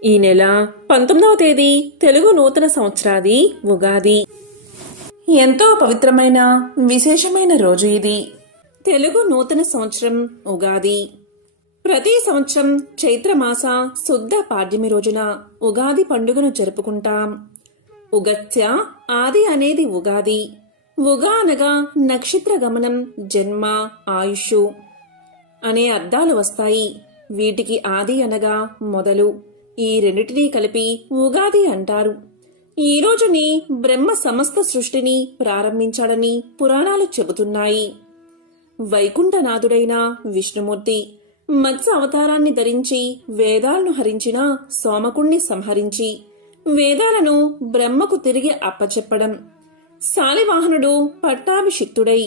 ఈ నెల 19వ తేదీ తెలుగు నూతన సంవత్సరాది ఉగాది. ఎంతో పవిత్రమైన విశేషమైన రోజు ఇది. తెలుగు నూతన సంవత్సరం ఉగాది. ప్రతి సంవత్సరం చైత్రమాస శుద్ధ పాడ్యమి రోజున ఉగాది పండుగను జరుపుకుంటాం. ఉగత్య ఆది అనేది ఉగాది. ఉగా అనగా నక్షత్ర గమనం, జన్మ, ఆయుష్ అనే అర్థాలు వస్తాయి. వీటికి ఆది అనగా మొదలు. ఈ రెండిటినీ కలిపి ఉగాది అంటారు. ఈ రోజుని బ్రహ్మ సమస్త సృష్టిని ప్రారంభించాడని పురాణాలు చెబుతున్నాయి. వైకుంఠనాథుడైన విష్ణుమూర్తి మత్స్య అవతారాన్ని ధరించి వేదాలను హరించిన సోమకుణ్ణి సంహరించి వేదాలను బ్రహ్మకు తిరిగి అప్పచెప్పడం, శాలివాహనుడు పట్టాభిషిక్తుడై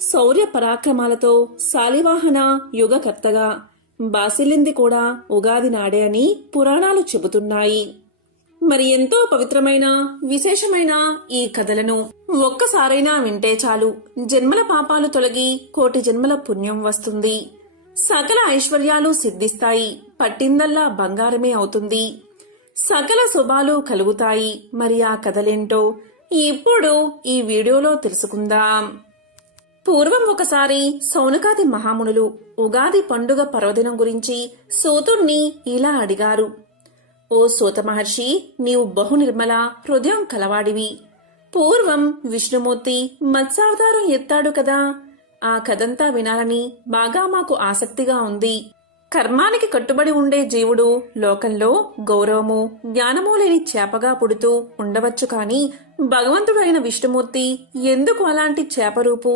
శౌర్య పరాక్రమాలతో శాలివాహన యుగకర్తగా బాసిల్లింది కూడా ఉగాది నాడే అని పురాణాలు చెబుతున్నాయి. మరి ఎంతో పవిత్రమైన విశేషమైన ఈ కథలను ఒక్కసారైనా వింటే చాలు, జన్మల పాపాలు తొలగి కోటి జన్మల పుణ్యం వస్తుంది. సకల ఐశ్వర్యాలు సిద్ధిస్తాయి. పట్టిందల్లా బంగారమే అవుతుంది. సకల శుభాలు కలుగుతాయి. మరి ఆ కథలేంటో ఇప్పుడు ఈ వీడియోలో తెలుసుకుందాం. పూర్వం ఒకసారి సౌనకాది మహామునులు ఉగాది పండుగ పర్వదినం గురించి సూతుణ్ణి ఇలా అడిగారు. ఓ సూత మహర్షి, నీవు బహు నిర్మల హృదయం కలవాడివి. పూర్వం విష్ణుమూర్తి మత్స్యావతారం ఎత్తాడు కదా, ఆ కథంతా వినాలని బాగా మాకు ఆసక్తిగా ఉంది. కర్మానికి కట్టుబడి ఉండే జీవుడు లోకంలో గౌరవము, జ్ఞానము లేని చేపగా పుడుతూ ఉండవచ్చు. కాని భగవంతుడైన విష్ణుమూర్తి ఎందుకు అలాంటి చేపరూపు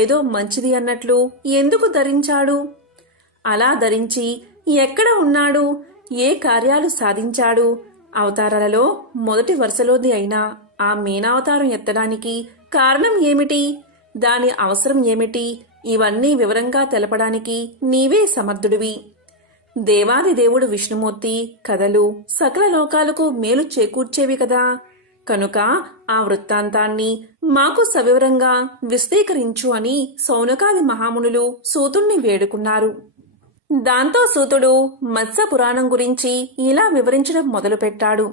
ఏదో మంచిది అన్నట్లు ఎందుకు ధరించాడు? అలా ధరించి ఎక్కడ ఉన్నాడు? ఏ కార్యాలు సాధించాడు? అవతారాలలో మొదటి వరుసలోది అయినా ఆ మీనావతారం ఎత్తడానికి కారణం ఏమిటి? దాని అవసరం ఏమిటి? ఇవన్నీ వివరంగా తెలపడానికి నీవే సమర్థుడివి. దేవాది దేవుడు విష్ణుమూర్తి కథలు సకల లోకాలకు మేలు చేకూర్చేవి కదా. కనుక ఆ వృత్తాంతాన్ని మాకు సవివరంగా విశదీకరించు అని సౌనకాది మహామునులు సూతుణ్ణి వేడుకున్నారు. దాంతో సూతుడు మత్స్య పురాణం గురించి ఇలా వివరించడం మొదలుపెట్టాడు.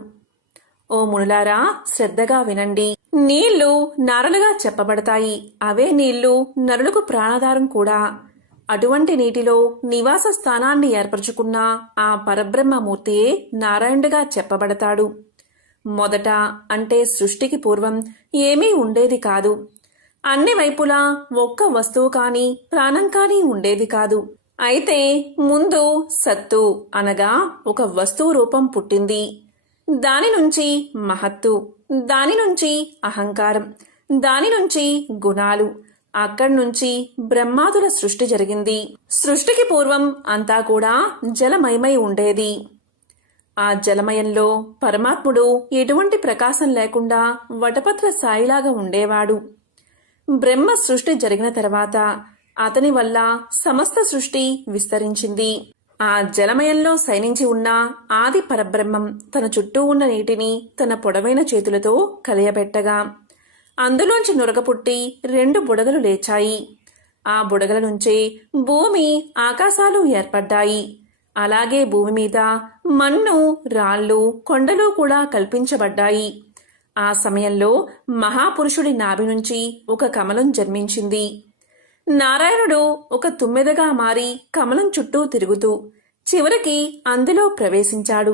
ఓ మునులారా, శ్రద్ధగా వినండి. నీళ్లు నారలుగా చెప్పబడతాయి. అవే నీళ్లు నరులకు ప్రాణాధారం కూడా. అటువంటి నీటిలో నివాస స్థానాన్ని ఏర్పరచుకున్న ఆ పరబ్రహ్మమూర్తియే నారాయణుడిగా చెప్పబడతాడు. మొదట అంటే సృష్టికి పూర్వం ఏమీ ఉండేది కాదు. అన్ని వైపులా ఒక్క వస్తువు కాని ప్రాణం కాని ఉండేది కాదు. అయితే ముందు సత్తు అనగా ఒక వస్తువు రూపం పుట్టింది. దాని నుంచి మహత్తు, దాని నుంచి అహంకారం, దాని నుంచి గుణాలు, అక్కడి నుంచి బ్రహ్మాదుల సృష్టి జరిగింది. సృష్టికి పూర్వం అంతా కూడా జలమయమై ఉండేది. ఆ జలమయంలో పరమాత్ముడు ఎటువంటి ప్రకాశం లేకుండా వటపత్ర సాయిలాగా ఉండేవాడు. బ్రహ్మ సృష్టి జరిగిన తర్వాత అతని వల్ల సమస్త సృష్టి విస్తరించింది. ఆ జలమయంలో శయనించి ఉన్న ఆది పరబ్రహ్మం తన చుట్టూ ఉన్న నీటిని తన పొడవైన చేతులతో కలియబెట్టగా అందులోంచి నురగ పుట్టి 2 బుడగలు లేచాయి. ఆ బుడగల నుంచే భూమి, ఆకాశాలు ఏర్పడ్డాయి. అలాగే భూమి మీద మన్ను, రాళ్ళు, కొండలు కూడా కల్పించబడ్డాయి. ఆ సమయంలో మహాపురుషుడి నాభి నుంచి ఒక కమలం జన్మించింది. నారాయణుడు ఒక తుమ్మెదగా మారి కమలం చుట్టూ తిరుగుతూ చివరికి అందులో ప్రవేశించాడు.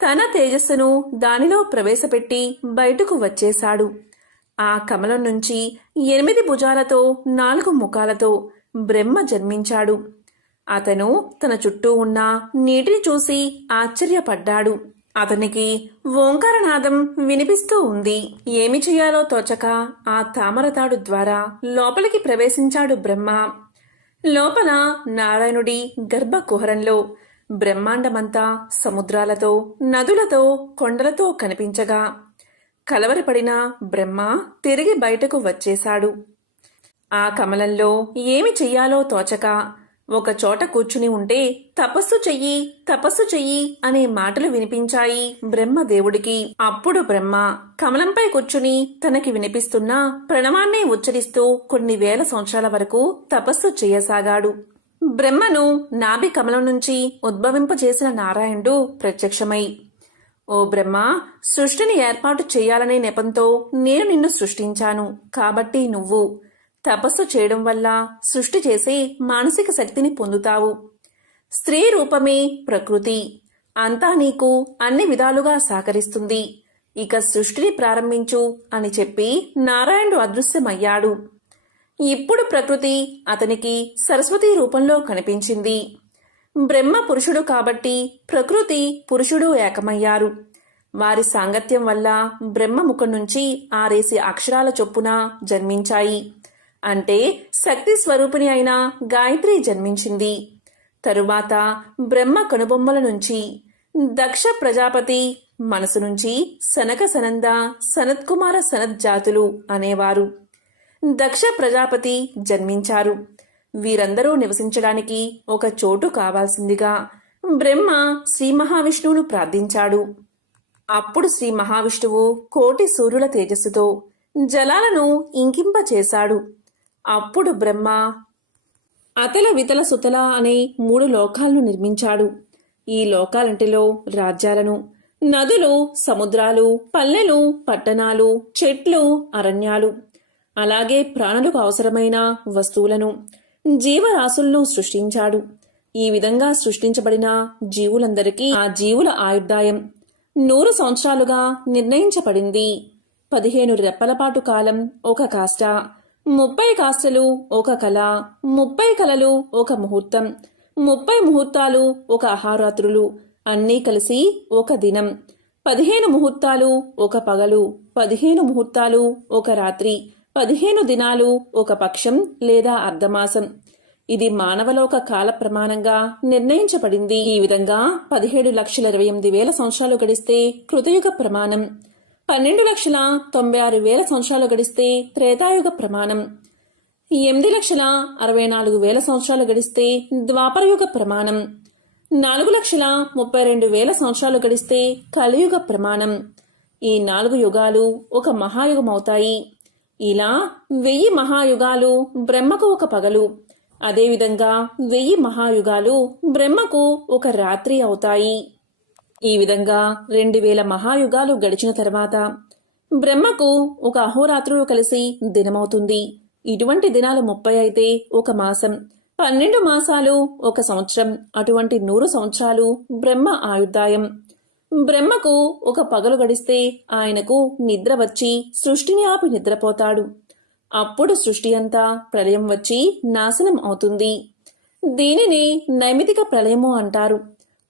తన తేజస్సును దానిలో ప్రవేశపెట్టి బయటకు వచ్చేశాడు. ఆ కమలం నుంచి 8 భుజాలతో 4 ముఖాలతో బ్రహ్మ జన్మించాడు. అతను తన చుట్టూ ఉన్న నీటిని చూసి ఆశ్చర్యపడ్డాడు. అతనికి ఓంకారనాదం వినిపిస్తూ ఉంది. ఏమి చెయ్యాలో తోచక ఆ తామరతాడు ద్వారా లోపలికి ప్రవేశించాడు బ్రహ్మ. లోపల నారాయణుడి గర్భకుహరంలో బ్రహ్మాండమంతా సముద్రాలతో, నదులతో, కొండలతో కనిపించగా కలవరపడిన బ్రహ్మ తిరిగి బయటకు వచ్చేశాడు. ఆ కమలంలో ఏమి చెయ్యాలో తోచక ఒక చోట కూర్చుని ఉంటే తపస్సు చెయ్యి, తపస్సు చెయ్యి అనే మాటలు వినిపించాయి బ్రహ్మదేవుడికి. అప్పుడు బ్రహ్మ కమలంపై కూర్చుని తనకి వినిపిస్తున్న ప్రణవాన్నే ఉచ్చరిస్తూ కొన్ని వేల సంవత్సరాల వరకు తపస్సు చేయసాగాడు. బ్రహ్మను నాభి కమలం నుంచి ఉద్భవింపజేసిన నారాయణుడు ప్రత్యక్షమై ఓ బ్రహ్మ, సృష్టిని ఏర్పాటు చేయాలనే నెపంతో నేను నిన్ను సృష్టించాను. కాబట్టి నువ్వు తపస్సు చేయడం వల్ల సృష్టి చేసే మానసిక శక్తిని పొందుతావు. స్త్రీ రూపమే ప్రకృతి. అంతా నీకు అన్ని విధాలుగా సహకరిస్తుంది. ఇక సృష్టిని ప్రారంభించు అని చెప్పి నారాయణుడు అదృశ్యమయ్యాడు. ఇప్పుడు ప్రకృతి అతనికి సరస్వతి రూపంలో కనిపించింది. బ్రహ్మ పురుషుడు కాబట్టి ప్రకృతి పురుషుడు ఏకమయ్యారు. వారి సాంగత్యం వల్ల బ్రహ్మ ముఖం నుంచి 6 అక్షరాల చొప్పున జన్మించాయి. అంటే శక్తి స్వరూపిణి అయిన గాయత్రి జన్మించింది. తరువాత బ్రహ్మ కనుబొమ్మల నుంచి దక్ష ప్రజాపతి మనసు నుంచి సనక సనంద సనత్కుమార సనత్ జాతులు అనేవారు దక్ష ప్రజాపతి జన్మించారు. వీరందరూ నివసించడానికి ఒక చోటు కావాల్సిందిగా బ్రహ్మ శ్రీ మహావిష్ణువును ప్రార్థించాడు. అప్పుడు శ్రీ మహావిష్ణువు కోటి సూర్యుల తేజస్సుతో జలాలను ఇంకింపచేశాడు. అప్పుడు బ్రహ్మ అతల వితల సుతల అనే 3 లోకాలను నిర్మించాడు. ఈ లోకాలంటిలో రాజ్యాలను, నదులు, సముద్రాలు, పల్లెలు, పట్టణాలు, చెట్లు, అరణ్యాలు, అలాగే ప్రాణులకు అవసరమైన వస్తువులను, జీవరాశులను సృష్టించాడు. ఈ విధంగా సృష్టించబడిన జీవులందరికీ ఆ జీవుల ఆయుర్దాయం 100 సంవత్సరాలుగా నిర్ణయించబడింది. 15 రెప్పలపాటు కాలం ఒక కాష్ట, 30 కాష్టలు ఒక కళ, 30 కళలు ఒక ముహూర్తం, 30 ముహూర్తాలు ఒక అహోరాత్రులు, అన్నీ కలిసి ఒక దినం. 15 ముహూర్తాలు ఒక పగలు, 15 ముహూర్తాలు ఒక రాత్రి, 15 దినాలు ఒక పక్షం లేదా అర్ధమాసం. ఇది మానవలోక కాల ప్రమాణంగా నిర్ణయించబడింది. ఈ విధంగా 17,28,000 సంవత్సరాలు గడిస్తే కృతయుగ ప్రమాణం, 12,96,000 సంవత్సరాలు గడిస్తే త్రేతాయుగ ప్రమాణం, 8,64,000 సంవత్సరాలు గడిస్తే ద్వాపరయుగ ప్రమాణం, 4,32,000 సంవత్సరాలు గడిస్తే కలియుగ ప్రమాణం. ఈ 4 యుగాలు ఒక మహాయుగమవుతాయి. ఇలా 1000 మహాయుగాలు బ్రహ్మకు ఒక పగలు, అదేవిధంగా 1000 మహాయుగాలు బ్రహ్మకు ఒక రాత్రి అవుతాయి. ఈ విధంగా 2000 మహాయుగాలు గడిచిన తర్వాత బ్రహ్మకు ఒక అహోరాత్రులు కలిసి దినమవుతుంది. ఇటువంటి దినాలు 30 అయితే ఒక మాసం, 12 మాసాలు ఒక సంవత్సరం. అటువంటి 100 సంవత్సరాలు బ్రహ్మ ఆయుర్దాయం. బ్రహ్మకు ఒక పగలు గడిస్తే ఆయనకు నిద్ర వచ్చి సృష్టిని ఆపి నిద్రపోతాడు. అప్పుడు సృష్టి అంతా ప్రళయం వచ్చి నాశనం అవుతుంది. దీనిని నైమితిక ప్రళయము అంటారు.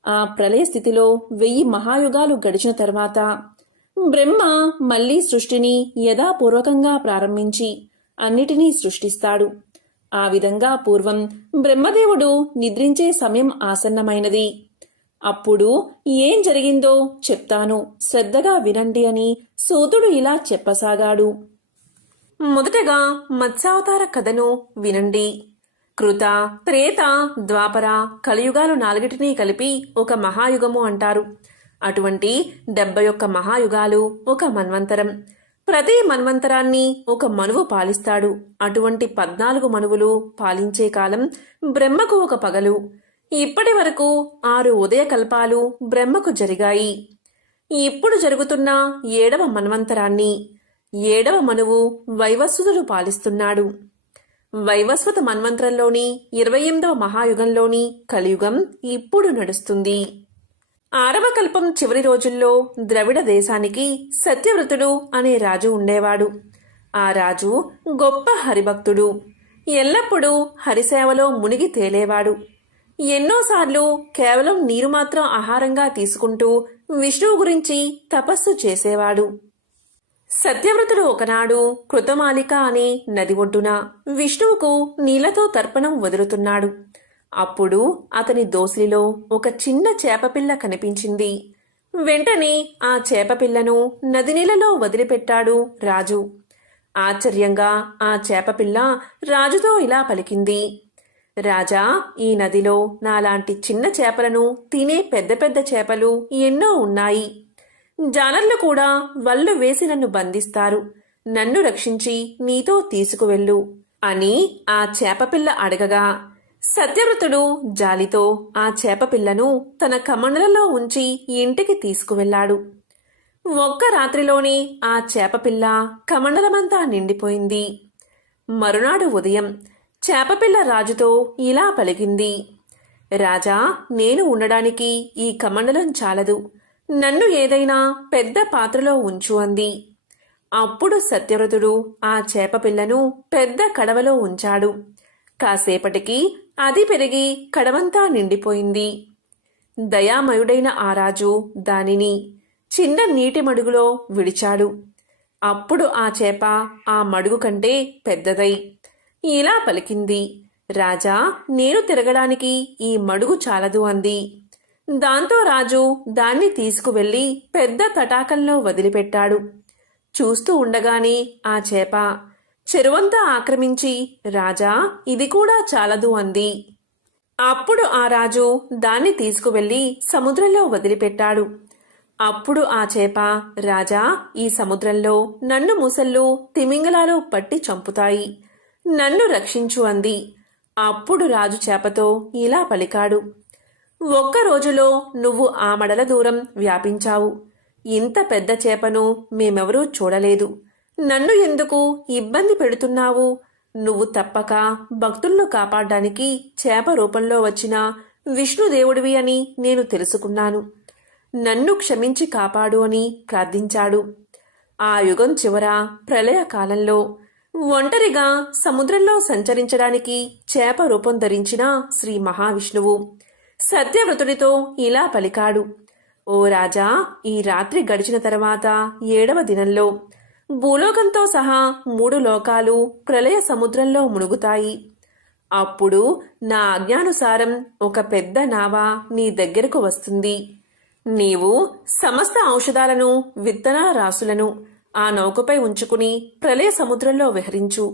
ఆ ప్రళయ స్థితిలో 1000 మహాయుగాలు గడిచిన తర్వాత బ్రహ్మ మళ్లీ సృష్టిని యథాపూర్వకంగా ప్రారంభించి అన్నిటినీ సృష్టిస్తాడు. ఆ విధంగా పూర్వం బ్రహ్మదేవుడు నిద్రించే సమయం ఆసన్నమైనది. అప్పుడు ఏం జరిగిందో చెప్తాను, శ్రద్ధగా వినండి అని సూతుడు ఇలా చెప్పసాగాడు. మొదటగా మత్స్యావతార కథను వినండి. కృత, త్రేత, ద్వాపర, కలియుగాలు 4టిని కలిపి ఒక మహాయుగము అంటారు. అటువంటి 71 మహాయుగాలు ఒక మన్వంతరం. ప్రతి మన్వంతరాన్ని ఒక మనువు పాలిస్తాడు. అటువంటి 14 మనువులు పాలించే కాలం బ్రహ్మకు ఒక పగలు. ఇప్పటి వరకు 6 ఉదయకల్పాలు బ్రహ్మకు జరిగాయి. ఇప్పుడు జరుగుతున్న 7వ మన్వంతరాన్ని 7వ మనువు వైవస్వతుడు పాలిస్తున్నాడు. వైవస్వత మన్వంతరంలోని 28వ మహాయుగంలోని కలియుగం ఇప్పుడు నడుస్తుంది. 6వ కల్పం చివరి రోజుల్లో ద్రవిడ దేశానికి సత్యవ్రతుడు అనే రాజు ఉండేవాడు. ఆ రాజు గొప్ప హరిభక్తుడు. ఎల్లప్పుడూ హరిసేవలో మునిగి తేలేవాడు. ఎన్నోసార్లు కేవలం నీరు మాత్రం ఆహారంగా తీసుకుంటూ విష్ణువు గురించి తపస్సు చేసేవాడు. సత్యవ్రతుడు ఒకనాడు కృతమాలిక అనే నది ఒడ్డున విష్ణువుకు నీళ్లతో తర్పణం వదులుతున్నాడు. అప్పుడు అతని దోసిలిలో ఒక చిన్న చేపపిల్ల కనిపించింది. వెంటనే ఆ చేపపిల్లను నది నీళ్లలో వదిలిపెట్టాడు రాజు. ఆశ్చర్యంగా ఆ చేపపిల్ల రాజుతో ఇలా పలికింది, రాజా, ఈ నదిలో నాలాంటి చిన్న చేపలను తినే పెద్ద పెద్ద చేపలు ఎన్నో ఉన్నాయి. జానర్లు కూడా వల్లు వేసి నన్ను బంధిస్తారు. నన్ను రక్షించి నీతో తీసుకువెళ్ళు అని ఆ చేపపిల్ల అడగగా సత్యవ్రతుడు జాలితో ఆ చేపపిల్లను తన కమండలలో ఉంచి ఇంటికి తీసుకువెళ్ళాడు. ఒక్క రాత్రిలోనే ఆ చేపపిల్ల కమండలమంతా నిండిపోయింది. మరునాడు ఉదయం చేపపిల్ల రాజుతో ఇలా పలికింది: రాజా, నేను ఉండడానికి ఈ కమండలం చాలదు, నన్ను ఏదైనా పెద్ద పాత్రలో ఉంచు అంది. అప్పుడు సత్యవ్రతుడు ఆ చేపపిల్లను పెద్ద కడవలో ఉంచాడు. కాసేపటికి అది పెరిగి కడవంతా నిండిపోయింది. దయామయుడైన ఆ రాజు దానిని చిన్న నీటి మడుగులో విడిచాడు. అప్పుడు ఆ చేప ఆ మడుగు కంటే పెద్దదై ఇలా పలికింది: రాజా, నేను తిరగడానికి ఈ మడుగు చాలదు అంది. దాంతో రాజు దాన్ని తీసుకువెళ్లి పెద్ద తటాకంలో వదిలిపెట్టాడు. చూస్తూ ఉండగానే ఆ చేప చెరువంతా ఆక్రమించి, రాజా, ఇది కూడా చాలదు అంది. అప్పుడు ఆ రాజు దాన్ని తీసుకువెళ్లి సముద్రంలో వదిలిపెట్టాడు. అప్పుడు ఆ చేప, రాజా, ఈ సముద్రంలో నన్ను ముసళ్ళు, తిమింగలాలు పట్టి చంపుతాయి, నన్ను రక్షించు అంది. అప్పుడు రాజు చేపతో ఇలా పలికాడు: ఒక్క రోజులో నువ్వు ఆ మడల దూరం వ్యాపించావు. ఇంత పెద్ద చేపను మేమెవరూ చూడలేదు. నన్ను ఎందుకు ఇబ్బంది పెడుతున్నావు? నువ్వు తప్పక భక్తులను కాపాడడానికి చేప రూపంలో వచ్చిన విష్ణుదేవుడివి అని నేను తెలుసుకున్నాను. నన్ను క్షమించి కాపాడు అని ప్రార్థించాడు. ఆ యుగం చివర ప్రళయకాలంలో ఒంటరిగా సముద్రంలో సంచరించడానికి చేప రూపం ధరించిన శ్రీ మహావిష్ణువు సత్యవ్రతుడితో ఇలా పలికాడు: ఓ రాజా, ఈ రాత్రి గడిచిన తర్వాత 7వ దినంలో భూలోకంతో సహా 3 లోకాలు ప్రళయ సముద్రంలో మునుగుతాయి. అప్పుడు నా ఆజ్ఞానుసారం ఒక పెద్ద నావ నీ దగ్గరకు వస్తుంది. నీవు సమస్త ఔషధాలను, విత్తనాల రాసులను ఆ నౌకపై ఉంచుకుని ప్రళయ సముద్రంలో విహరించు.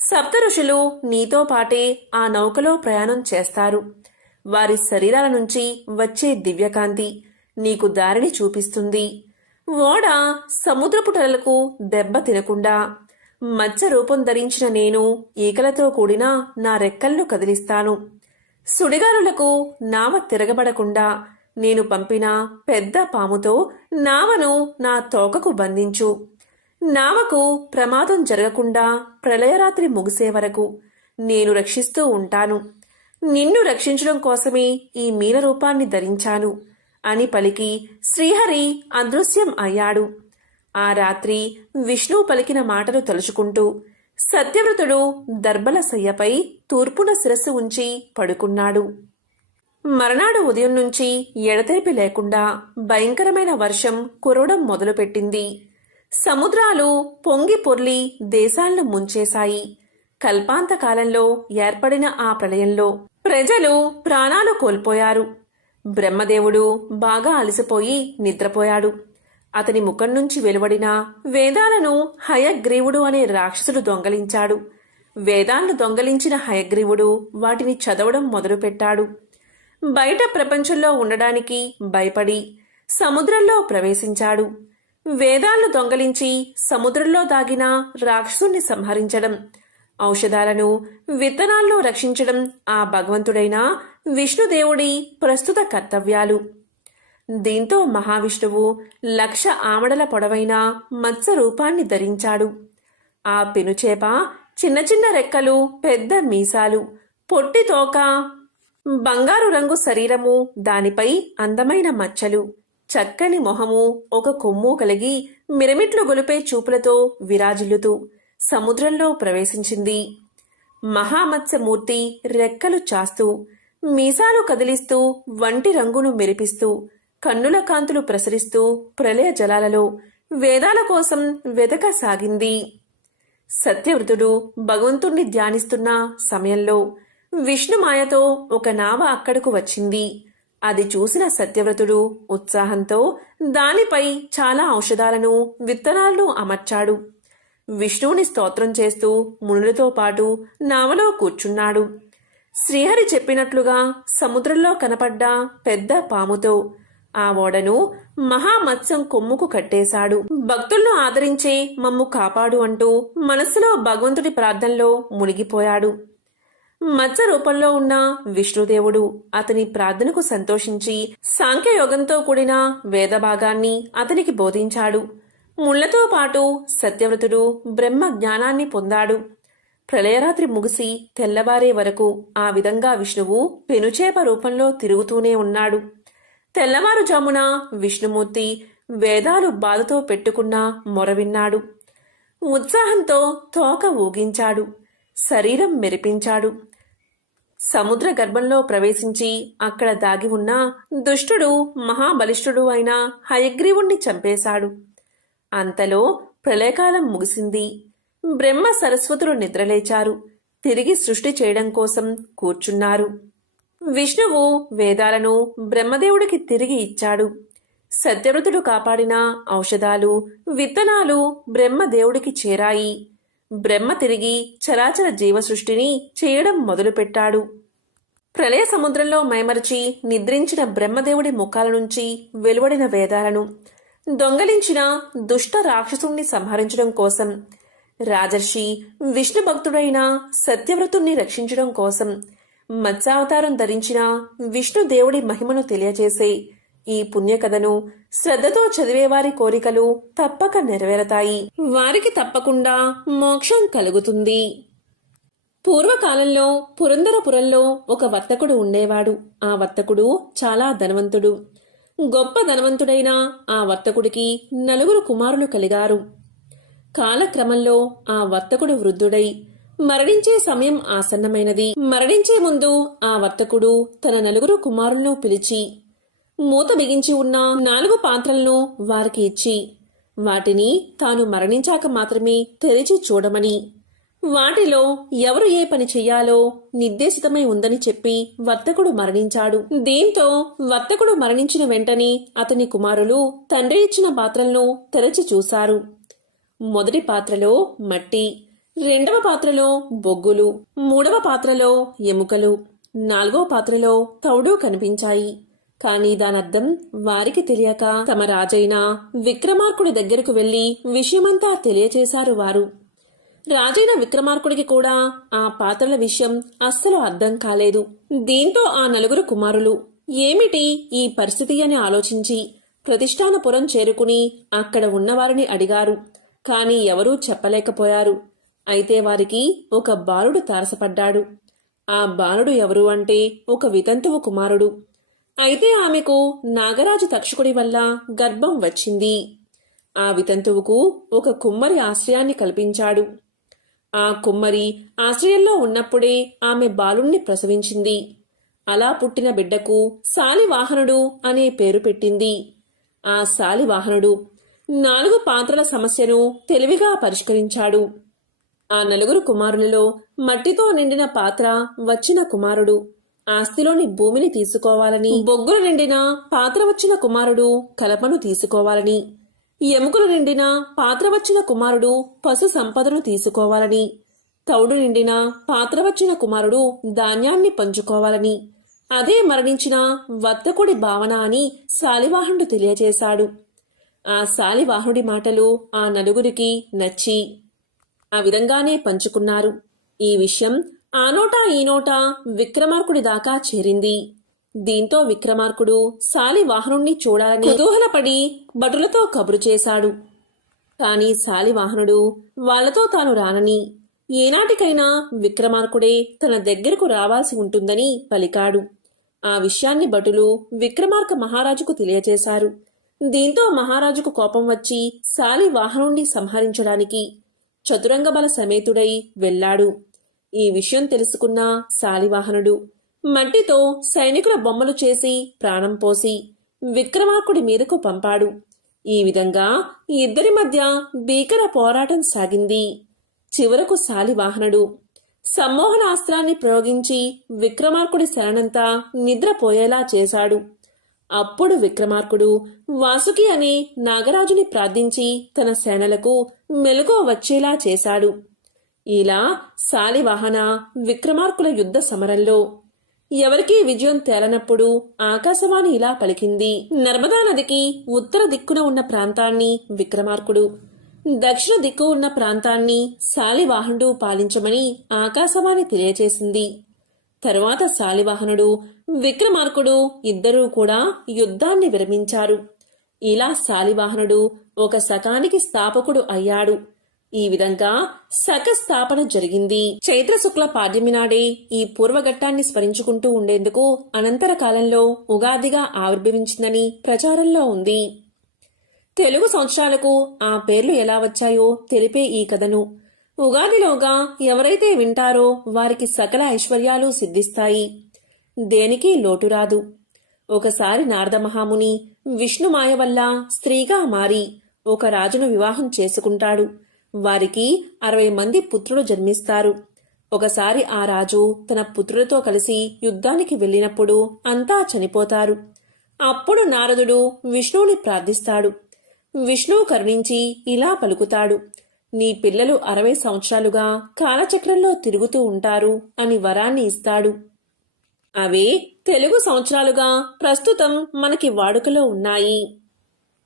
సప్త ఋషులు నీతో పాటే ఆ నౌకలో ప్రయాణం చేస్తారు. వారి శరీరాల నుంచి వచ్చే దివ్యకాంతి నీకు దారిని చూపిస్తుంది. ఓడ సముద్రపు టలలకు దెబ్బ తినకుండా మత్స్య రూపం ధరించిన నేను ఈకలతో కూడిన నా రెక్కలను కదిలిస్తాను. సుడిగాలులకు నావ తిరగబడకుండా నేను పంపిన పెద్ద పాముతో నావను నా తోకకు బంధించు. నావకు ప్రమాదం జరగకుండా ప్రళయరాత్రి ముగిసే వరకు నేను రక్షిస్తూ ఉంటాను. నిన్ను రక్షించడం కోసమే ఈ మీన రూపాన్ని ధరించాను అని పలికి శ్రీహరి అదృశ్యం అయ్యాడు. ఆ రాత్రి విష్ణువు పలికిన మాటలు తలుచుకుంటూ సత్యవ్రతుడు దర్భల శయ్యపై తూర్పున శిరస్సు ఉంచి పడుకున్నాడు. మరునాడు ఉదయం నుంచి ఎడతెరిపి లేకుండా భయంకరమైన వర్షం కురవడం మొదలుపెట్టింది. సముద్రాలు పొంగి పొర్లి దేశాలను ముంచేశాయి. కల్పాంతకాలంలో ఏర్పడిన ఆ ప్రళయంలో ప్రజలు ప్రాణాలు కోల్పోయారు. బ్రహ్మదేవుడు బాగా అలసిపోయి నిద్రపోయాడు. అతని ముఖం నుంచి వెలువడిన వేదాలను హయగ్రీవుడు అనే రాక్షసుడు దొంగలించాడు. వేదాలను దొంగలించిన హయగ్రీవుడు వాటిని చదవడం మొదలుపెట్టాడు. బయట ప్రపంచంలో ఉండడానికి భయపడి సముద్రంలో ప్రవేశించాడు. వేదాలను దొంగలించి సముద్రంలో దాగిన రాక్షసుని సంహరించడం, ఔషధాలను, విత్తనాలను రక్షించడం ఆ భగవంతుడైన విష్ణుదేవుడి ప్రస్తుత కర్తవ్యాలు. దీంతో మహావిష్ణువు 1,00,000 ఆమడల పొడవైన మత్స్య రూపాన్ని ధరించాడు. ఆ పెనుచేప చిన్న చిన్న రెక్కలు, పెద్ద మీసాలు, పొట్టి తోక, బంగారు రంగు శరీరము, దానిపై అందమైన మచ్చలు, చక్కని మొహము, ఒక కొమ్ము కలిగి మిరమిట్లు గొలిపే చూపులతో విరాజిల్లుతూ సముద్రంలో ప్రవేశించింది. మహామత్స్యమూర్తి రెక్కలు చాస్తూ, మీసాలు కదిలిస్తూ, వంటి రంగును మెరిపిస్తూ, కన్నుల కాంతులు ప్రసరిస్తూ ప్రళయ జలాలలో వేదాల కోసం వెతకసాగింది. సత్యవ్రతుడు భగవంతుణ్ణి ధ్యానిస్తున్న సమయంలో విష్ణుమాయతో ఒక నావ అక్కడకు వచ్చింది. అది చూసిన సత్యవ్రతుడు ఉత్సాహంతో దానిపై చాలా ఔషధాలను, విత్తనాలను అమర్చాడు. విష్ణువుని స్తోత్రం చేస్తూ మునులతో పాటు నావలో కూర్చున్నాడు. శ్రీహరి చెప్పినట్లుగా సముద్రంలో కనపడ్డ పెద్ద పాముతో ఆ ఓడను మహామత్స్యం కొమ్ముకు కట్టేశాడు. భక్తులను ఆదరించే మమ్ము కాపాడు అంటూ మనస్సులో భగవంతుడి ప్రార్థనలో మునిగిపోయాడు. మత్స్య రూపంలో ఉన్న విష్ణుదేవుడు అతని ప్రార్థనకు సంతోషించి సాంఖ్యయోగంతో కూడిన వేద భాగాన్ని అతనికి బోధించాడు. ముళ్లతో పాటు సత్యవ్రతుడు బ్రహ్మ జ్ఞానాన్ని పొందాడు. ప్రళయరాత్రి ముగిసి తెల్లవారే వరకు ఆ విధంగా విష్ణువు పెనుచేప రూపంలో తిరుగుతూనే ఉన్నాడు. తెల్లవారుజామున విష్ణుమూర్తి వేదాలు బాధతో పెట్టుకున్న మొరవిన్నాడు. ఉత్సాహంతో తోక ఊగించాడు. శరీరం మెరిపించాడు. సముద్ర గర్భంలో ప్రవేశించి అక్కడ దాగి ఉన్న దుష్టుడు మహాబలిష్ఠుడు అయిన హయగ్రీవుణ్ణి చంపేశాడు. అంతలో ప్రళయకాలం ముగిసింది. బ్రహ్మ సరస్వతులు నిద్రలేచారు. తిరిగి సృష్టి చేయడం కోసం కూర్చున్నారు. విష్ణువు వేదాలను బ్రహ్మదేవుడికి తిరిగి ఇచ్చాడు. సత్యవ్రతుడు కాపాడిన ఔషధాలు, విత్తనాలు బ్రహ్మదేవుడికి చేరాయి. బ్రహ్మ తిరిగి చరాచర జీవ సృష్టిని చేయడం మొదలుపెట్టాడు. ప్రళయ సముద్రంలో మైమరచి నిద్రించిన బ్రహ్మదేవుడి ముఖాల నుంచి వెలువడిన వేదాలను దొంగలించిన దుష్ట రాక్షసుణ్ణి సంహరించడం కోసం, రాజర్షి విష్ణు భక్తుడైన సత్యవ్రతుణ్ణి రక్షించడం కోసం మత్స్యావతారం ధరించిన విష్ణుదేవుడి మహిమను తెలియజేసే ఈ పుణ్యకథను శ్రద్ధతో చదివేవారి కోరికలు తప్పక నెరవేరతాయి. వారికి తప్పకుండా మోక్షం కలుగుతుంది. పూర్వకాలంలో పురందరపురంలో ఒక వర్తకుడు ఉండేవాడు. ఆ వర్తకుడు చాలా ధనవంతుడు. గొప్ప ధనవంతుడైన ఆ వర్తకుడికి 4 కుమారులు కలిగారు. కాలక్రమంలో ఆ వర్తకుడు వృద్ధుడై మరణించే సమయం ఆసన్నమైనది. మరణించే ముందు ఆ వర్తకుడు తన 4 కుమారులను పిలిచి మూత బిగించి ఉన్న 4 పాత్రలను వారికి ఇచ్చి వాటిని తాను మరణించాక మాత్రమే తెరిచి చూడమని, వాటిలో ఎవరు ఏ పని చెయ్యాలో నిర్దేశితమై ఉందని చెప్పి వర్తకుడు మరణించాడు. దీంతో వర్తకుడు మరణించిన వెంటనే అతని కుమారులు తండ్రి ఇచ్చిన పాత్రలను తెరచి చూశారు. మొదటి పాత్రలో మట్టి, 2వ పాత్రలో బొగ్గులు, 3వ పాత్రలో ఎముకలు, 4వ పాత్రలో తౌడు కనిపించాయి. కాని దానర్థం వారికి తెలియక తమ రాజైన విక్రమార్కుడి దగ్గరకు వెళ్లి విషయమంతా తెలియచేశారు వారు. రాజైన విక్రమార్కుడికి కూడా ఆ పాత్రల విషయం అస్సలు అర్థం కాలేదు. దీంతో ఆ 4 కుమారులు ఏమిటి ఈ పరిస్థితి అని ఆలోచించి ప్రతిష్టానపురం చేరుకుని అక్కడ ఉన్నవారిని అడిగారు. కాని ఎవరూ చెప్పలేకపోయారు. అయితే వారికి ఒక బాలుడు తారసపడ్డాడు. ఆ బాలుడు ఎవరు అంటే ఒక వితంతువు కుమారుడు. అయితే ఆమెకు నాగరాజు తక్షకుడి వల్ల గర్భం వచ్చింది. ఆ వితంతువుకు ఒక కుమ్మరి ఆశ్రయాన్ని కల్పించాడు. ఆ కుమ్మరి ఆశ్రయంలో ఉన్నప్పుడే ఆమె బాలుణ్ణి ప్రసవించింది. అలా పుట్టిన బిడ్డకు శాలివాహనుడు అనే పేరు పెట్టింది. ఆ శాలివాహనుడు 4 పాత్రల సమస్యను తెలివిగా పరిష్కరించాడు. ఆ 4 కుమారులలో మట్టితో నిండిన పాత్ర వచ్చిన కుమారుడు ఆస్తిలోని భూమిని తీసుకోవాలని, బొగ్గులు నిండిన పాత్ర వచ్చిన కుమారుడు కలపను తీసుకోవాలని, ఎముకలు నిండిన పాత్ర వచ్చిన కుమారుడు పశు సంపదను తీసుకోవాలని, తౌడు నిండిన పాత్ర వచ్చిన కుమారుడు ధాన్యాన్ని పంచుకోవాలని, అదే మరణించిన వర్తకుడి భావన అని శాలివాహనుడు తెలియజేశాడు. ఆ శాలివాహనుడి మాటలు ఆ 4కి నచ్చి ఆ విధంగానే పంచుకున్నారు. ఈ విషయం ఆ నోటా ఈ నోటా విక్రమార్కుడి దాకా చేరింది. దీంతో విక్రమార్కుడు శాలివాహనుణ్ణి చూడాలని కుతూహలపడి భటులతో కబురు చేశాడు. కాని శాలివాహనుడు వాళ్లతో తాను రానని, ఏనాటికైనా విక్రమార్కుడే తన దగ్గరకు రావాల్సి ఉంటుందని పలికాడు. ఆ విషయాన్ని భటులు విక్రమార్క మహారాజుకు తెలియజేశారు. దీంతో మహారాజుకు కోపం వచ్చి శాలివాహనుణ్ణి సంహరించడానికి చతురంగ బల సమేతుడై వెళ్లాడు. ఈ విషయం తెలుసుకున్న శాలివాహనుడు మట్టితో సైనికుల బొమ్మలు చేసి ప్రాణం పోసి విక్రమార్కుడి మీదకు పంపాడు. ఈ విధంగా ఇద్దరి మధ్య భీకర పోరాటం సాగింది. చివరకు శాలివాహనుడు సమ్మోహనాస్త్రాన్ని ప్రయోగించి విక్రమార్కుడి శరణంతా నిద్రపోయేలా చేశాడు. అప్పుడు విక్రమార్కుడు వాసుకి అనే నాగరాజుని ప్రార్థించి తన సేనలకు మెలకువ వచ్చేలా చేశాడు. ఇలా శాలివాహన విక్రమార్కుల యుద్ధ సమరంలో ఎవరికీ విజయం తేలనప్పుడు ఆకాశవాణి ఇలా పలికింది. నర్మదా నదికి ఉత్తర దిక్కున ఉన్న ప్రాంతాన్ని విక్రమార్కుడు, దక్షిణ దిక్కు ఉన్న ప్రాంతాన్ని శాలివాహనుడు పాలించమని ఆకాశవాణి తెలియచేసింది. తరువాత శాలివాహనుడు, విక్రమార్కుడు ఇద్దరూ కూడా యుద్ధాన్ని విరమించారు. ఇలా శాలివాహనుడు ఒక శకానికి స్థాపకుడు అయ్యాడు. ఈ విధంగా శక స్థాపన జరిగింది. చైత్ర శుక్ల పాడ్యమి నాడే ఈ పూర్వఘట్టాన్ని స్మరించుకుంటూ ఉండేందుకు అనంతర కాలంలో ఉగాదిగా ఆవిర్భవించిందని ప్రచారంలో ఉంది. తెలుగు సంవత్సరాలకు ఆ పేర్లు ఎలా వచ్చాయో తెలిపే ఈ కథను ఉగాదిలోగా ఎవరైతే వింటారో వారికి సకల ఐశ్వర్యాలు సిద్ధిస్తాయి, దేనికి లోటు రాదు. ఒకసారి నారద మహాముని విష్ణుమాయ వల్ల స్త్రీగా మారి ఒక రాజును వివాహం చేసుకుంటాడు. వారికి 60 మంది పుత్రులు జన్మిస్తారు. ఒకసారి ఆ రాజు తన పుత్రులతో కలిసి యుద్ధానికి వెళ్ళినప్పుడు అంతా చనిపోతారు. అప్పుడు నారదుడు విష్ణువుని ప్రార్థిస్తాడు. విష్ణువు కరుణించి ఇలా పలుకుతాడు, నీ పిల్లలు 60 సంవత్సరాలుగా కాలచక్రంలో తిరుగుతూ ఉంటారు అని వరాన్ని ఇస్తాడు. అవే తెలుగు సంవత్సరాలుగా ప్రస్తుతం మనకి వాడుకలో ఉన్నాయి.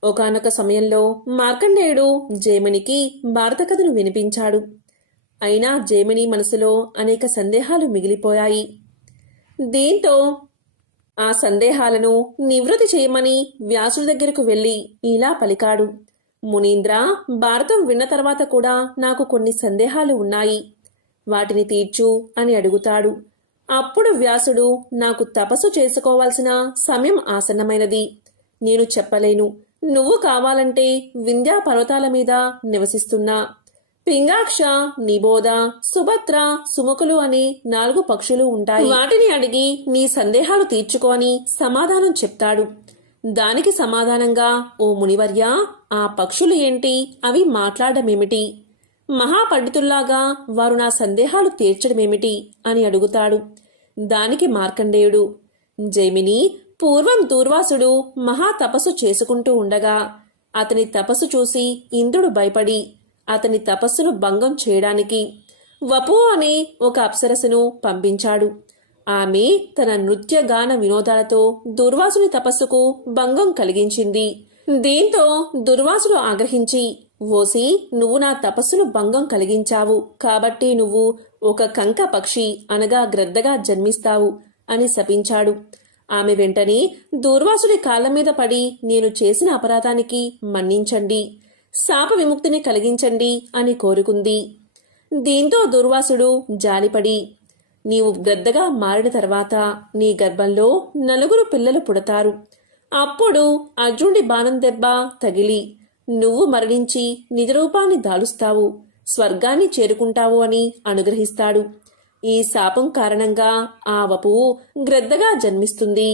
ఒకానొక సమయంలో మార్కండేయుడు జైమినికి భారత కథను వినిపించాడు. అయినా జైమిని మనసులో అనేక సందేహాలు మిగిలిపోయాయి. దీంతో ఆ సందేహాలను నివృత్తి చేయమని వ్యాసుడి దగ్గరకు వెళ్లి ఇలా పలికాడు, మునీంద్ర, భారతం విన్న తర్వాత కూడా నాకు కొన్ని సందేహాలు ఉన్నాయి, వాటిని తీర్చు అని అడుగుతాడు. అప్పుడు వ్యాసుడు, నాకు తపస్సు చేసుకోవాల్సిన సమయం ఆసన్నమైనది, నేను చెప్పలేను. నువ్వు కావాలంటే వింధ్యా పర్వతాల మీద నివసిస్తున్నా పింగాక్ష, నిబోధ, సుభద్ర, సుముఖులు అని 4 పక్షులు ఉంటాయి. వాటిని అడిగి నీ సందేహాలు తీర్చుకో అని సమాధానం చెప్తాడు. దానికి సమాధానంగా, ఓ మునివర్య, ఆ పక్షులు ఏంటి, అవి మాట్లాడమేమిటి, మహాపండితుల్లాగా వారు నా సందేహాలు తీర్చడమేమిటి అని అడుగుతాడు. దానికి మార్కండేయుడు, జైమిని, పూర్వం దూర్వాసుడు మహా తపస్సు చేసుకుంటూ ఉండగా అతని తపస్సు చూసి ఇంద్రుడు భయపడి అతని తపస్సును భంగం చేయడానికి వపు అనే ఒక అప్సరసను పంపించాడు. ఆమె తన నృత్య గాన వినోదాలతో దుర్వాసుని తపస్సుకు భంగం కలిగించింది. దీంతో దుర్వాసుడు ఆగ్రహించి, ఓసి, నువ్వు నా తపస్సును భంగం కలిగించావు కాబట్టి నువ్వు ఒక కంక పక్షి అనగా గ్రద్దగా జన్మిస్తావు అని శపించాడు. ఆమె వెంటనే దూర్వాసుడి కాళ్ల మీద పడి, నేను చేసిన అపరాధానికి మన్నించండి, శాప విముక్తిని కలిగించండి అని కోరుకుంది. దీంతో దూర్వాసుడు జాలిపడి, నీవు గ్రద్దగా మారిన తర్వాత నీ గర్భంలో 4 పిల్లలు పుడతారు. అప్పుడు అర్జునుడి బాణం దెబ్బ తగిలి నువ్వు మరణించి నిజరూపాన్ని దాలుస్తావు, స్వర్గాన్ని చేరుకుంటావు అని అనుగ్రహిస్తాడు. ఈ శాపం కారణంగా ఆ వపువు గ్రద్దగా జన్మిస్తుంది.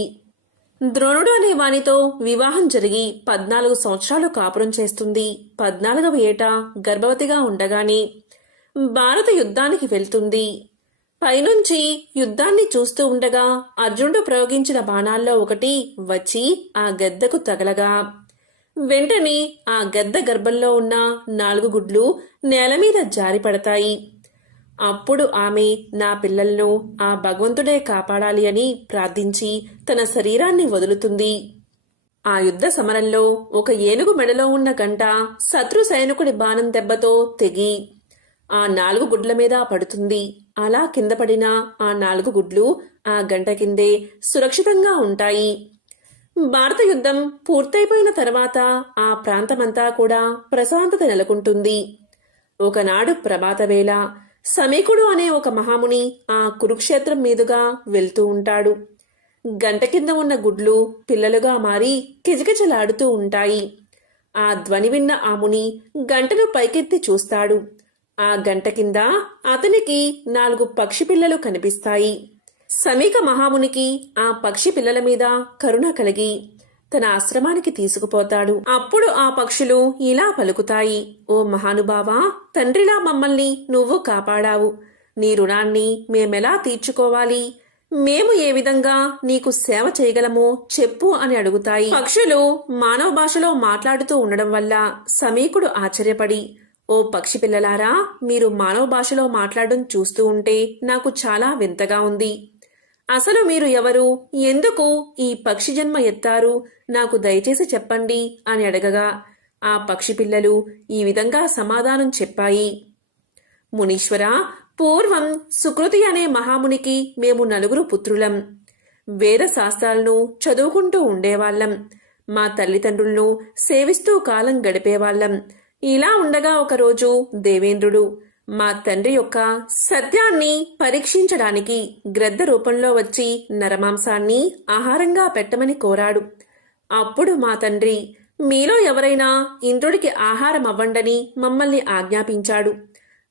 ద్రోణుడు అనే వానితో వివాహం జరిగి 14 సంవత్సరాలు కాపురం చేస్తుంది. 14వ ఏట గర్భవతిగా ఉండగానే భారత యుద్ధానికి వెళ్తుంది. పైనుంచి యుద్ధాన్ని చూస్తూ ఉండగా అర్జునుడు ప్రయోగించిన బాణాల్లో ఒకటి వచ్చి ఆ గద్దకు తగలగా వెంటనే ఆ గద్ద గర్భంలో ఉన్న 4 గుడ్లు నేల మీద జారిపడతాయి. అప్పుడు ఆమె నా పిల్లలను ఆ భగవంతుడే కాపాడాలి అని ప్రార్థించి తన శరీరాన్ని వదులుతుంది. ఆ యుద్ధ సమరంలో ఒక ఏనుగు మెడలో ఉన్న గంట శత్రు సైనికుడి బాణం దెబ్బతో తెగి ఆ 4 గుడ్ల మీద పడుతుంది. అలా కింద పడిన ఆ 4 గుడ్లు ఆ గంట కిందే సురక్షితంగా ఉంటాయి. భారత యుద్ధం పూర్తయిపోయిన తర్వాత ఆ ప్రాంతమంతా కూడా ప్రశాంతత నెలకొంటుంది. ఒకనాడు ప్రభాతవేళ సమీకుడు అనే ఒక మహాముని ఆ కురుక్షేత్రం మీదుగా వెళ్తూ ఉంటాడు. గంట కింద ఉన్న గుడ్లు పిల్లలుగా మారి కిజకిజలాడుతూ ఉంటాయి. ఆ ధ్వని విన్న ఆ ముని గంటను పైకెత్తి చూస్తాడు. ఆ గంట కింద అతనికి 4 పక్షి పిల్లలు కనిపిస్తాయి. సమీక మహామునికి ఆ పక్షి పిల్లల మీద కరుణ కలిగి తన ఆశ్రమానికి తీసుకుపోతాడు. అప్పుడు ఆ పక్షులు ఇలా పలుకుతాయి, ఓ మహానుభావా, తండ్రిలా మమ్మల్ని నువ్వు కాపాడావు. నీ రుణాన్ని మేమెలా తీర్చుకోవాలి? మేము ఏ విధంగా నీకు సేవ చేయగలమో చెప్పు అని అడుగుతాయి. పక్షులు మానవ భాషలో మాట్లాడుతూ ఉండడం వల్ల సమీకుడు ఆశ్చర్యపడి, ఓ పక్షి పిల్లలారా, మీరు మానవ భాషలో మాట్లాడడం చూస్తూ ఉంటే నాకు చాలా వింతగా ఉంది. అసలు మీరు ఎవరు? ఎందుకు ఈ పక్షి జన్మ ఎత్తారు? నాకు దయచేసి చెప్పండి అని అడగగా ఆ పక్షి పిల్లలు ఈ విధంగా సమాధానం చెప్పాయి. మునీశ్వర, పూర్వం సుకృతి అనే మహామునికి మేము నలుగురు పుత్రులం. వేద శాస్త్రాలను చదువుకుంటూ ఉండేవాళ్ళం. మా తల్లిదండ్రులను సేవిస్తూ కాలం గడిపేవాళ్ళం. ఇలా ఉండగా ఒకరోజు దేవేంద్రుడు మా తండ్రి యొక్క సత్యాన్ని పరీక్షించడానికి గ్రద్ద రూపంలో వచ్చి నరమాంసాన్ని ఆహారంగా పెట్టమని కోరాడు. అప్పుడు మా తండ్రి, మీలో ఎవరైనా ఇంద్రుడికి ఆహారం అవ్వండని మమ్మల్ని ఆజ్ఞాపించాడు.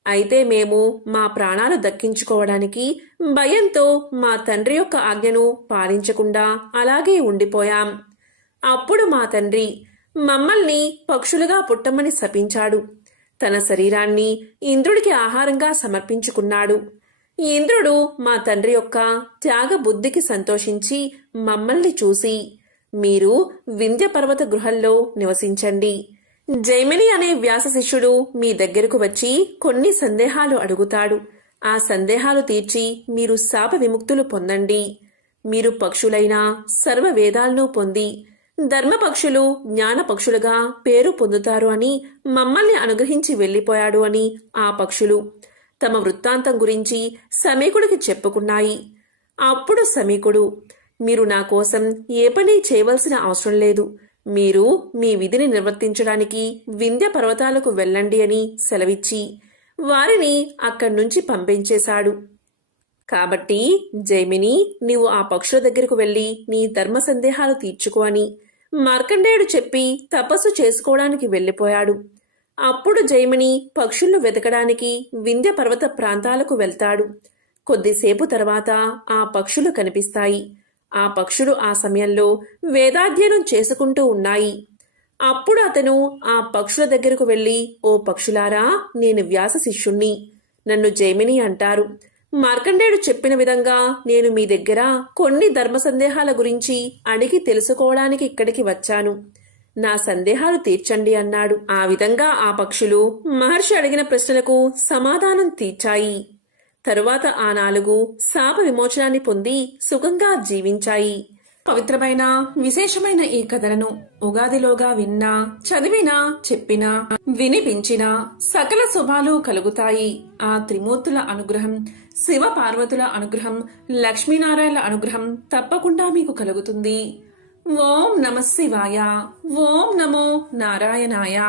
అయితే మేము మా ప్రాణాలు దక్కించుకోవడానికి భయంతో మా తండ్రి యొక్క ఆజ్ఞను పాలించకుండా అలాగే ఉండిపోయాం. అప్పుడు మా తండ్రి మమ్మల్ని పక్షులుగా పుట్టమని శపించాడు. తన శరీరాన్ని ఇంద్రుడికి ఆహారంగా సమర్పించుకున్నాడు. ఇంద్రుడు మా తండ్రి యొక్క త్యాగ బుద్ధికి సంతోషించి మమ్మల్ని చూసి, మీరు వింధ్య పర్వత గృహంలో నివసించండి. జైమిని అనే వ్యాస శిష్యుడు మీ దగ్గరకు వచ్చి కొన్ని సందేహాలు అడుగుతాడు. ఆ సందేహాలు తీర్చి మీరు శాప విముక్తులు పొందండి. మీరు పక్షులైన సర్వ వేదాలను పొంది ధర్మపక్షులు జ్ఞానపక్షులుగా పేరు పొందుతారు అని మమ్మల్ని అనుగ్రహించి వెళ్ళిపోయాడు అని ఆ పక్షులు తమ వృత్తాంతం గురించి సమీకుడికి చెప్పుకున్నాయి. అప్పుడు సమీకుడు, మీరు నా కోసం ఏ పని చేయవలసిన అవసరం లేదు. మీరు మీ విధిని నిర్వర్తించడానికి వింధ్య పర్వతాలకు వెళ్ళండి అని సెలవిచ్చి వారిని అక్కడి నుంచి పంపించేశాడు. కాబట్టి జైమిని, నీవు ఆ పక్షుల దగ్గరకు వెళ్ళి నీ ధర్మ సందేహాలు తీర్చుకో అని మార్కండేయుడు చెప్పి తపస్సు చేసుకోవడానికి వెళ్ళిపోయాడు. అప్పుడు జైమిని పక్షులను వెతకడానికి వింధ్య పర్వత ప్రాంతాలకు వెళ్తాడు. కొద్దిసేపు తర్వాత ఆ పక్షులు కనిపిస్తాయి. ఆ పక్షులు ఆ సమయంలో వేదాధ్యయనం చేసుకుంటూ ఉన్నాయి. అప్పుడు అతను ఆ పక్షుల దగ్గరకు వెళ్ళి, ఓ పక్షులారా, నేను వ్యాస శిష్యుణ్ణి. నన్ను జైమిని అంటారు. మార్కండేయుడు చెప్పిన విధంగా నేను మీ దగ్గర కొన్ని ధర్మ సందేహాల గురించి అడిగి తెలుసుకోవడానికి ఇక్కడికి వచ్చాను. నా సందేహాలు తీర్చండి అన్నాడు. ఆ విధంగా ఆ పక్షులు మహర్షి అడిగిన ప్రశ్నలకు సమాధానం తీర్చాయి. తరువాత ఆ 4 శాప విమోచనాన్ని పొంది సుఖంగా జీవించాయి. పవిత్రమైన విశేషమైన ఈ కథలను ఉగాదిలోగా విన్నా, చదివినా, చెప్పినా, వినిపించినా సకల శుభాలు కలుగుతాయి. ఆ త్రిమూర్తుల అనుగ్రహం, శివ పార్వతుల అనుగ్రహం, లక్ష్మీనారాయణల అనుగ్రహం తప్పకుండా మీకు కలుగుతుంది. ఓం నమః శివాయ. ఓం నమో నారాయణాయ.